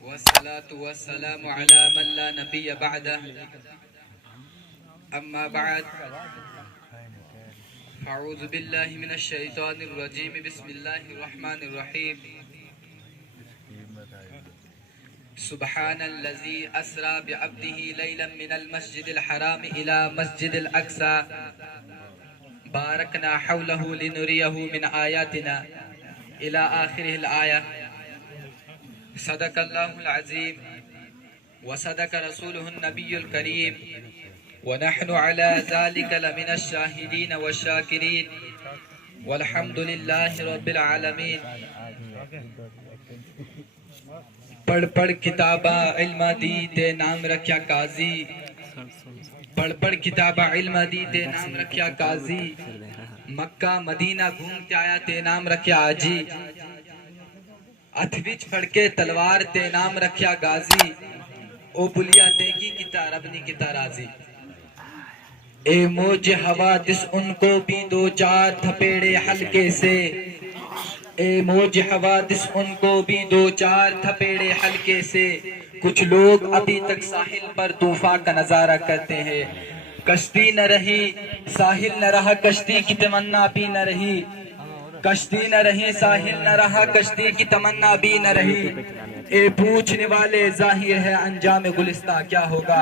والصلاة والسلام على من لا نبي بعده أما بعد أعوذ بالله من الشيطان الرجيم بسم الله الرحمن الرحيم سبحان الذي أسرى بعبده ليلا من المسجد الحرام إلى مسجد الأقصى باركنا حوله لنريه من آياتنا إلى آخره الآية صدق الله العظيم وصدق رسوله النبي الكريم ونحن على ذلك لمن الشاهدين والشاكرين والحمد لله رب العالمين پڑھ پڑھ کتابہ علم دی تے نام رکھیا قاضی پڑھ پڑھ کتابہ علم دی تے نام رکھیا قاضی مکہ مدینہ گھومتے آیا تے نام رکھیا آجی اتھوچ پڑھ کے تلوار تے نام رکھیا غازی او بلیا دیگی کتا ربنی کتا رازی اے موج حوادث ان کو بھی دو چار تھپیڑے حلقے سے اے موج حوادث ان کو بھی دو چار تھپیڑے حلقے سے کچھ لوگ ابھی تک ساحل پر طوفان کا نظارہ کرتے ہیں کشتی نہ رہی ساحل نہ رہا کشتی کی تمنا بھی نہ رہی کشتی نہ رہی ساحل نہ رہا کشتی کی تمنا بھی نہ رہی اے پوچھنے والے ظاہر ہے انجام گلستہ کیا ہوگا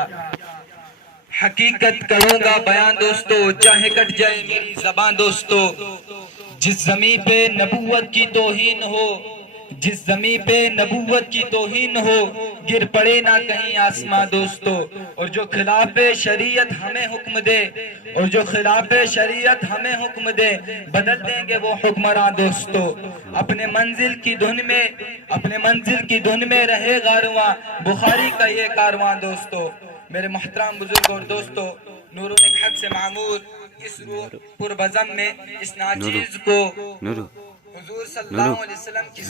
حقیقت کروں گا بیان دوستو چاہے کٹ جائے میری زبان دوستو جس زمین پہ نبوت کی توہین ہو جس زمین پہ نبوت کی توہین ہو گر پڑے نہ کہیں آسماں دوستو اور جو خلاف شریعت ہمیں حکم دے اور جو خلاف شریعت ہمیں حکم دے بدل دیں گے وہ حکمراں دوستو اپنے منزل کی دھن میں رہے غارواں بخاری کا یہ کارواں دوستو میرے محترم بزرگ اور دوستو نور الحق سے معمور اس روح پربزم میں اس ناچیز کو حضور صلی اللہ علیہ وسلم کی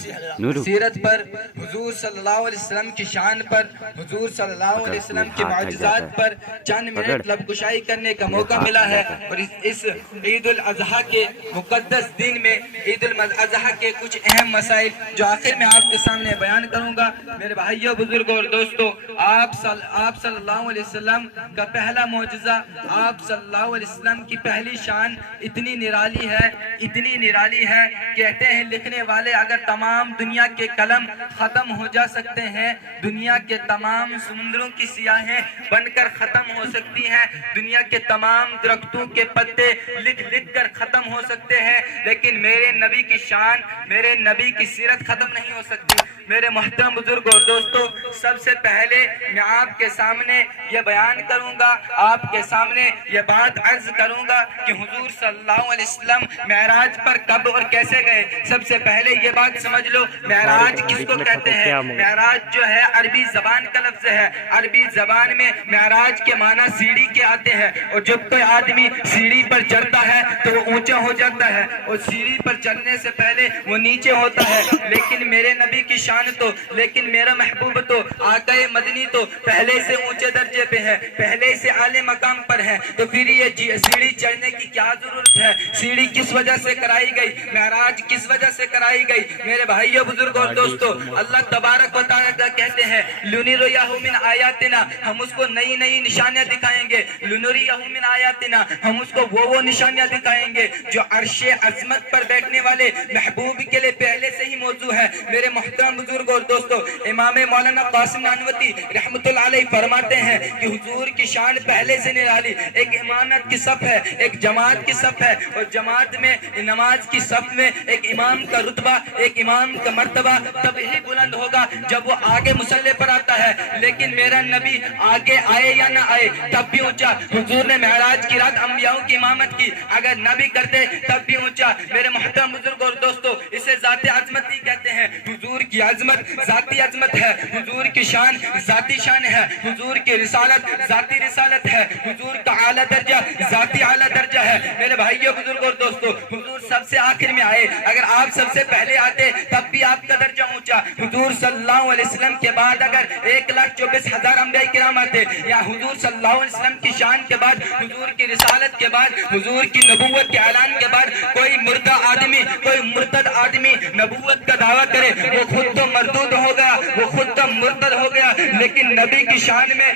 سیرت پر حضور صلی اللہ علیہ وسلم کی شان پر حضور صلی اللہ علیہ وسلم کی معجزات پر چند منٹ لب کشائی کرنے کا موقع ملا ہے اور اس عید الاضحیٰ کے مقدس دن میں عید الاضحیٰ کے کچھ اہم مسائل جو آخر میں آپ کے سامنے بیان کروں گا میرے بھائیوں بزرگوں اور دوستو آپ صلی اللہ علیہ وسلم کا پہلا معجزہ آپ صلی اللہ علیہ وسلم کی پہلی شان اتنی نرالی ہے کہتے ہیں لکھنے والے اگر تمام دنیا کے قلم ختم ہو جا سکتے ہیں دنیا کے تمام سمندروں کی سیاہیں بن کر ختم ہو سکتی ہیں دنیا کے تمام درختوں کے پتے لکھ کر ختم ہو سکتے ہیں لیکن میرے نبی کی شان میرے نبی کی سیرت ختم نہیں ہو سکتی میرے محترم بزرگوں اور دوستو سب سے پہلے میں آپ کے سامنے یہ بیان کروں گا آپ کے سامنے یہ بات عرض کروں گا کہ حضور صلی اللہ علیہ وسلم معراج پر کب اور کیسے گئے سب سے پہلے یہ بات سمجھ لو معراج کس کو کہتے ہیں معراج جو ہے عربی زبان کا لفظ ہے عربی زبان میں معراج کے معنی سیڑھی کے آتے ہیں اور جب کوئی آدمی سیڑھی پر چڑھتا ہے تو وہ اونچا ہو جاتا ہے اور سیڑھی پر چڑھنے سے پہلے وہ نیچے ہوتا ہے لیکن میرے نبی کی شان تو لیکن میرا محبوب تو آقا مدنی تو پہلے سے اونچے درجے پہ ہے پہلے سے اعلی مقام پر ہے تو پھر یہ سیڑھی چڑھنے کی کیا ضرورت ہے سیڑھی کس وجہ سے کرائی گئی معراج کس وجہ سے کرائی گئی میرے بھائیوں بزرگوں اور دوستو اللہ تبارک و تعالیٰ کہتے ہیں لنریہ من آیاتنا ہم اس کو نئی نشانیاں دکھائیں گے لنریہ من آیاتنا ہم اس کو وہ نشانیاں دکھائیں گے جو عرش عظمت پر بیٹھنے والے محبوب کے لیے پہلے سے ہی موضوع ہے میرے محترم بزرگوں اور دوستو امام مولانا قاسم نانوتی رحمت اللہ علیہ فرماتے ہیں کہ حضور کی شان پہلے سے نرالی ایک امامت کی صف ہے ایک جماعت کی صف ہے اور جماعت میں نماز کی صف میں ایک امام کا رتبہ ایک امام کا مرتبہ تب ہی بلند ہوگا جب وہ آگے مصلی پر آتا ہے لیکن میرا نبی آگے آئے یا نہ آئے تب بھی اونچا حضور نے معراج کی رات انبیاءوں کی امامت کی اگر نہ بھی کرتے تب بھی اونچا میرے محترم بزرگ اور دوستو اسے ذات عظمت ہی کہتے ہیں حضور کی عظمت ذاتی عظمت ہے حضور کی شان ذاتی شان ہے حضور کی رسالت ذاتی رسالت ہے حضور کا اعلیٰ درجہ ذاتی اعلیٰ درجہ ہے میرے بھائیوں بزرگ اور دوستو حضور سب سے آخر میں آئے اگر آپ سب سے پہلے آتے تب بھی آپ کا درجہ پہنچا. حضور صلی اللہ علیہ وسلم کے بعد اگر 1,24,000 انبیاء کرام آتے یا حضور صلی اللہ علیہ وسلم کی شان کے بعد, حضور کی رسالت کے بعد, حضور کی نبوت کے اعلان کے بعد کوئی مردہ آدمی, کوئی مرتد آدمی نبوت کا دعویٰ کرے, وہ خود تو مردود ہو گیا, وہ خود تو مرتد ہو گیا, لیکن نبی کی شان میں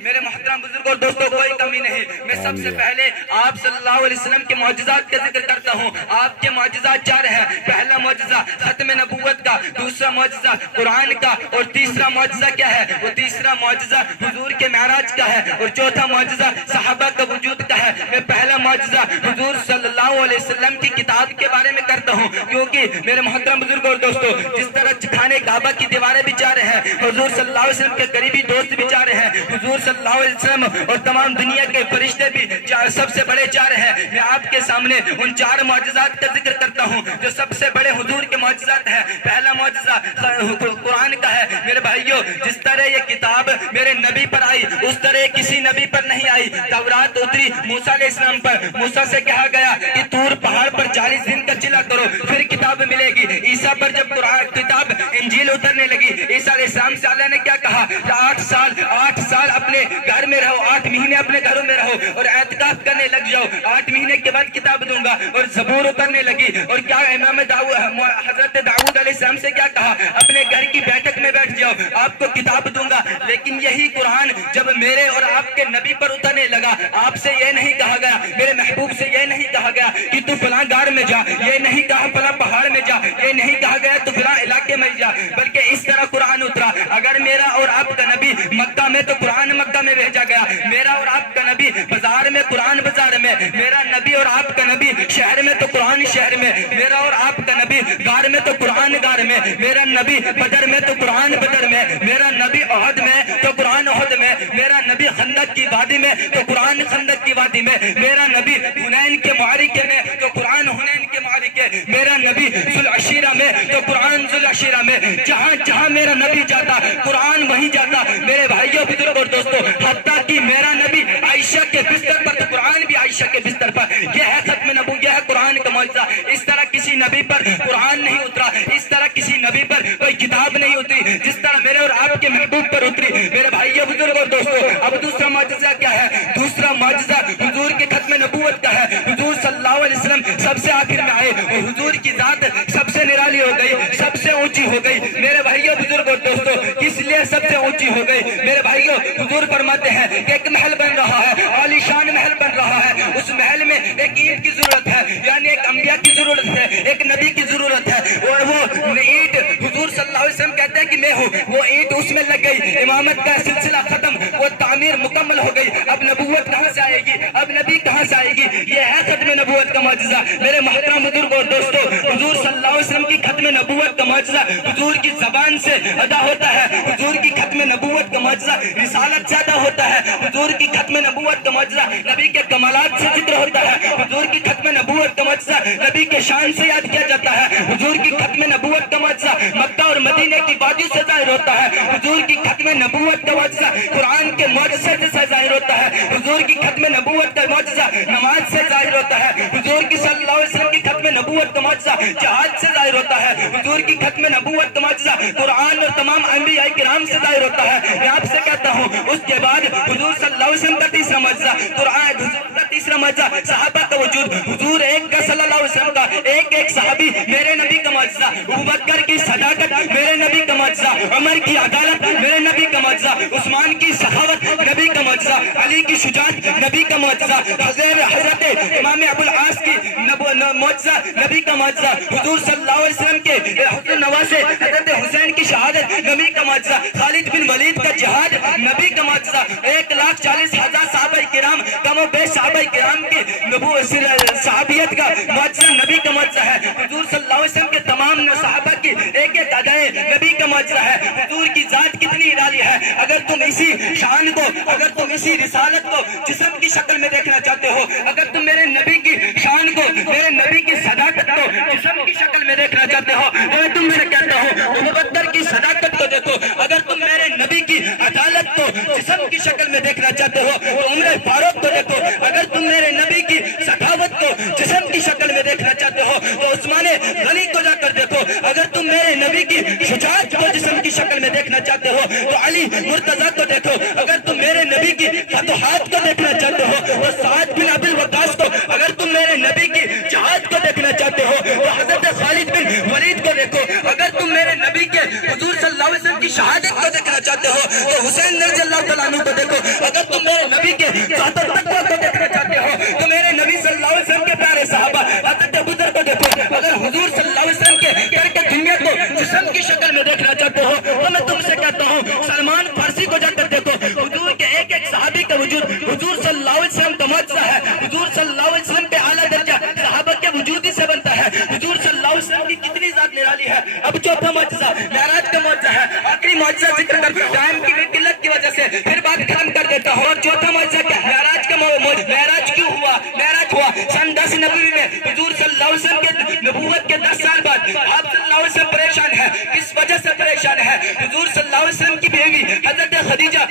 میرے محترم بزرگوں اور دوستوں کوئی کمی نہیں. میں سب سے پہلے آپ صلی اللہ علیہ وسلم کے معجزات کا ذکر کرتا ہوں. آپ کے معجزات 4 ہیں. پہلا معجزہ ختم نبوت کا, دوسرا معجزہ قرآن کا, اور تیسرا معجزہ کیا ہے؟ وہ تیسرا معجزہ حضور کے معراج کا ہے, اور چوتھا معجزہ صحابہ کا وجود کا ہے. میں پہلا معجزہ حضور صلی اللہ علیہ وسلم کی کتاب کے بارے میں کرتا ہوں, کیونکہ میرے محترم بزرگوں اور دوستوں جس طرح خانہ کعبہ کی دیواریں بھی 4 ہیں, حضور صلی اللہ علیہ وسلم کے قریبی دوست بھی 4 ہیں, حضور صلی اللہ علیہ وسلم اور تمام دنیا کے فرشتے بھی سب سے بڑے 4 ہیں. میں آپ کے سامنے ان 4 معجزات کا ذکر کرتا ہوں جو سب سے بڑے حضور کے معجزات ہیں. پہلا معجزہ قرآن کا ہے. میرے بھائیوں, جس طرح یہ کتاب میرے نبی پر آئی اس طرح کسی نبی پر نہیں آئی. تورات اتری موسیٰ علیہ السلام پر, موسیٰ سے کہا گیا کہ طور پہاڑ پر 40 دن کا چلا کرو پھر کتاب ملے گی. عیسیٰ پر جب کتاب انجیل اترنے لگی, عیسیٰ علیہ السلام سے اللہ نے کیا کہا کہ 8 سال اپنے گھر میں رہو, 8 مہینے اپنے گھروں میں رہو اور اعتکاف کرنے لگ جاؤ, 8 مہینے کے بعد کتاب دوں گا. اور زبور اترنے لگی, اور کیا امام حضرت داؤد علیہ السلام سے کیا کہا, اپنے گھر کی بیٹھک میں بیٹھ جاؤ, آپ کو کتاب دوں گا. لیکن یہی قرآن جب میرے اور آپ کے نبی پر اترنے لگا, آپ سے یہ نہیں کہا گیا, میرے محبوب سے یہ نہیں کہا گیا کہ تو فلاں غار میں جا, یہ نہیں کہا فلاں پہاڑ میں جا, یہ نہیں کہا گیا تو فلاں علاقے میں جا, بلکہ اس طرح قرآن اترا. اگر میرا اور آپ کا نبی مکہ میں تو قرآن مکہ میں بھیجا گیا, میرا اور آپ کا نبی بازار میں قرآن بازار میں, میرا نبی اور آپ کا نبی شہر میں تو قرآن شہر میں, میرا اور آپ کا نبی غار میں تو قرآن غار میں, میرا نبی بدر میں تو قرآن بدر میں, میرا نبی احد میں تو قرآن احد میں, میرا نبی خندق کی وادی میں تو قرآن خندق کی وادی میں, میرا نبی حنین کے معرکے میں تو قرآن حنین کے معرکے, میرا نبی ذوالعشیرہ میں تو قرآن ذوالعشیرہ میں. جہاں جہاں میرا نبی جاتا قرآن وہیں جاتا. میرے بھائیوں بزرگوں اور دوستوں, حتیٰ کہ میرا نبی عائشہ کے بستر پر تو قرآن بھی عائشہ کے بستر پر. یہ ہے ختم نبوت, یہ ہے قرآن کا معجزہ. اس طرح کسی نبی پر قرآن نہیں اترا, اس طرح کسی نبی پر کوئی کتاب نہیں اتری جس طرح میرے اور آپ کے محبوب پر اتری. میرے بھائیوں بزرگوں اور دوستوں, اب دوسرا معجزہ کیا ہے؟ دوسرا معجزہ حضور کے ختم نبوت کا ہے. حضور صلی اللہ علیہ وسلم سب سے آخر میں آئے اور حضور کی ذات سب سے نرالی ہو گئی, سب سے اونچی ہو گئی. میرے بھائیوں بزرگوں اور دوستوں, کس لیے سب سے اونچی ہو گئی؟ میرے بھائیوں, حضور فرماتے ہیں کہ ایک محل بن رہا ہے, عالی شان محل بن رہا ہے. اس محل میں ایک اینٹ کی ضرورت ہے, یعنی ایک انبیاء کی ضرورت ہے, ایک نبی کی ضرورت ہے. اور وہ اینٹ حضور صلی اللہ علیہ وسلم کہتے ہیں کہ میں ہوں. وہ اینٹ اس میں لگ گئی, امامت کا سلسلہ ختم, وہ تعمیر مکمل ہو گئی. اب نبوت کہاں سے آئے گی؟ اب نبی کہاں سے آئے گی؟ یہ ہے ختم نبوت کا معجزہ. میرے محترم بزرگوں اور دوستوں, حضور صلی اللہ علیہ وسلم کی ختم نبوت کا معجزہ حضور کی زبان سے ادا ہوتا ہے. حضور کی ختم نبوت کا معجزہ رسالت سے ادا ہوتا ہے. حضور کی ختم نبوت کا معجزہ نبی کے کمالات سے ذکر ہوتا ہے. حضور کی ختم نبوت کا معجزہ نبی کے شان سے یاد کیا جاتا ہے. حضور کی ختم نبوت کا معجزہ مکہ اور مدینے کی وادی سے ظاہر ہوتا ہے. حضور کی ختم نبوت کا معجزہ قرآن کے معجزے سے ظاہر ہوتا ہے. حضور کی ختم نبوت کا معجزہ نماز سے ظاہر ہوتا ہے. حضور کی صلی اللہ علیہ وسلم کی ختم نبوت کا معجزہ جہاد سے ظاہر ہوتا ہے. حضور کی ختم نبوت کا معجزہ قرآن اور تمام انبیاء کرام سے ظاہر ہوتا ہے. میں آپ سے کہتا ہوں, اس کے بعد حضور صلی اللہ علیہ وسلم کا تیسرا معجزہ قرآن, حضور کا تیسرا معجزہ صحابہ کا وجود. حضور ایک کا صلی اللہ علیہ وسلم کا ایک صحابی میرے نبی کا معجزہ. ابوبکر کی صداقت میرے نبی کا معجزہ, عمر کی عدالت میرے نبی کا معجزہ, عثمان کی سخاوت نبی کا معجزہ, علی کی شجاعت نبی کا معجزہ, حضرت امام ابو العاص کی معجزہ نبی کا معجزہ, حضور صلی اللہ علیہ وسلم کے حضور نواسے حضرت حسین کی شہادت نبی کا معجزہ, خالد بن ولید کا جہاد نبی کا معجزہ, 1,40,000 صحابہ کرام, کم و بیش صحابہ کرام کی صحابیت کا معجزہ نبی کا معجزہ ہے. حضور صلی اللہ علیہ وسلم کے تمام صحابہ کی ایک ادائیں نبی کا معجزہ ہے. حضور کی ذات کتنی نرالی ہے. اگر تم اسی شان کو, اگر تم اسی رسالت کو جسم کی شکل میں دیکھنا چاہتے ہو, اگر تم میرے نبی کی شان کو, میرے نبی کی صداقت کو جسم کی شکل میں دیکھنا چاہتے ہو, تو تم میں کہتا ہوں ابوبکر کی صداقت کو دیکھو. اگر تم میرے نبی کی عدالت کو جسم کی شکل میں دیکھنا چاہتے ہو تو عمر فاروق کو دیکھو. اگر تم میرے نبی کی سخاوت کو جسم کی شکل میں دیکھنا چاہتے ہو تو عثمان غنی کو جا کر دیکھو. اگر تم میرے نبی کی شجاعت کو جسم کی شکل میں دیکھنا چاہتے ہو تو علی مرتضیٰ کو دیکھو، اگر تم میرے نبی کی فتوحات کو دیکھنا چاہتے ہو تو سعد بن ابی وقاص کو، اگر تم میرے نبی کی جہاد کو دیکھنا چاہتے ہو تو حضرت خالد بن ولید کو دیکھو، اگر تم میرے نبی کے حضور صلی اللہ علیہ وسلم کی شہادت کو دیکھنا چاہتے ہو تو حسین رضی اللہ تعالیٰ عنہ کو دیکھو، اگر تم میرے نبی کے ذات التقویٰ کو دیکھنا چاہتے ہو تو میرے نبی صلی اللہ علیہ وسلم کے پیارے صحابہ حضرت ابو ذر کو دیکھو، اگر حضور صلی اللہ علیہ وسلم کے ترک دنیا کو جسم کی شکل میں دیکھنا چاہتے ہو تو میں تم سے کہتا ہوں سلمان فارسی کو جا کر دیکھو، حضور کے ایک ایک صحابی کا وجود حضور صلی اللہ علیہ وسلم کا معجزہ ہے، حضور صلی اللہ علیہ وسلم پہ اعلیٰ درجہ صحابہ کے وجود ہی سے بنتا ہے، حضور صلی اللہ علیہ وسلم کی کتنی ذات نرالی ہے۔ اب چوتھا معجزہ معراج کا معجزہ ہے، آخری معجزہ ذکر کر ٹائم کی قلت کی وجہ سے پھر بات ختم کر دیتا ہوں۔ اور چوتھا معجزہ کیا؟ معراج کا معراج کیوں ہوا؟ معراج ہوا سن 10 نبوی میں، حضور صلی اللہ علیہ وسلم کے نبوت کے 10 سال بعد آپ صلی اللہ علیہ وسلم پریشان ہے، کس وجہ سے پریشان ہے؟ حضور صلی اللہ علیہ وسلم کی بیوی حضرت خدیجہ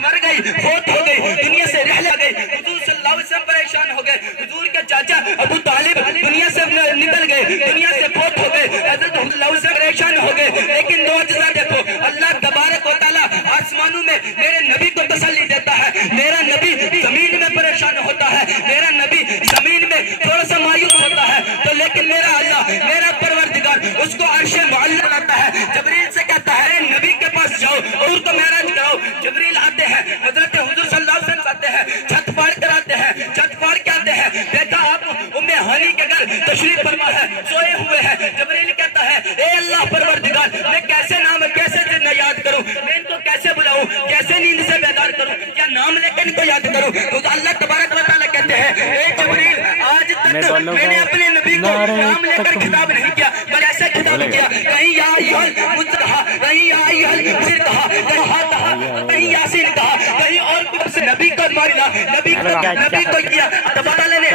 مر گئی، فوت ہو گئی، دنیا سے رحلہ گئی، حضور صلی اللہ علیہ وسلم پریشان ہو گئے، حضور کے چاچا ابو طالب دنیا سے نکل گئے، دنیا سے فوت ہو گئے، حضرت صلی اللہ علیہ وسلم پریشان ہو گئے، لیکن دو معجزہ دیکھو، اللہ تبارک و تعالیٰ آسمانوں میں میرے نبی کو تسلی دیتا ہے، میرا نبی زمین میں پریشان ہوتا ہے، میرا نبی زمین میں تھوڑا سا مایوس ہوتا ہے تو لیکن میرا اللہ میرا پروردگار اس کو عرش معلی لاتا ہے، جبریل سے کہتا ہے نبی کے پاس جاؤ اور تو معراج کراؤ، جبریل آتے ہیں، حضرت حضور صلی اللہ علیہ وسلم آتے ہیں، چھت پھاڑ کر آتے ہیں، چھت پھاڑ کے آتے ہیں، بیٹا آپ ام ہانی کے گھر تشریف فرما ہے، سوئے ہوئے ہیں، جبریل کہتا ہے اے اللہ پروردگار میں کیسے نام کیسے نہ یاد کروں، میں ان کو کیسے بلاؤں، کیسے نیند سے بیدار کروں، کیا نام لے کر ان کو یاد کروں؟ تو اللہ تبارک و تعالیٰ کہتے ہیں اے جبریل آج تک میں نے اپنے نبی کو نام لے کر خطاب نہیں کیا، میں ایسے خطاب کیا، کہیں یا ایھل مجھ کہا، کہیں یا ایھل مجھ کہا، کہیں یاسین کہا، کہیں اور کچھ نبی کو مارنا، نبی کو کیا، تبارک اللہ نے